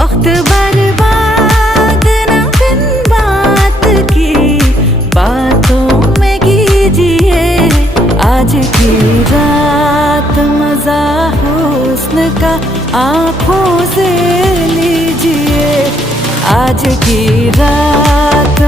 वक्त बर्बाद न बिन बात की बातों में कीजिए। आज की रात मजा हुस्न का आँखों से लीजिए। आज की रात